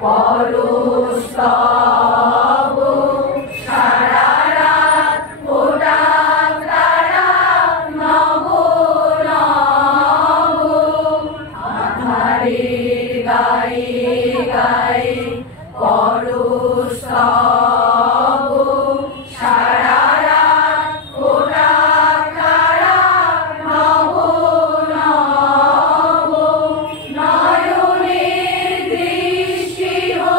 পরস্তব সারা রাত ফোটা তারা নব নব আধারের গায়ে গায়ে পরস্তব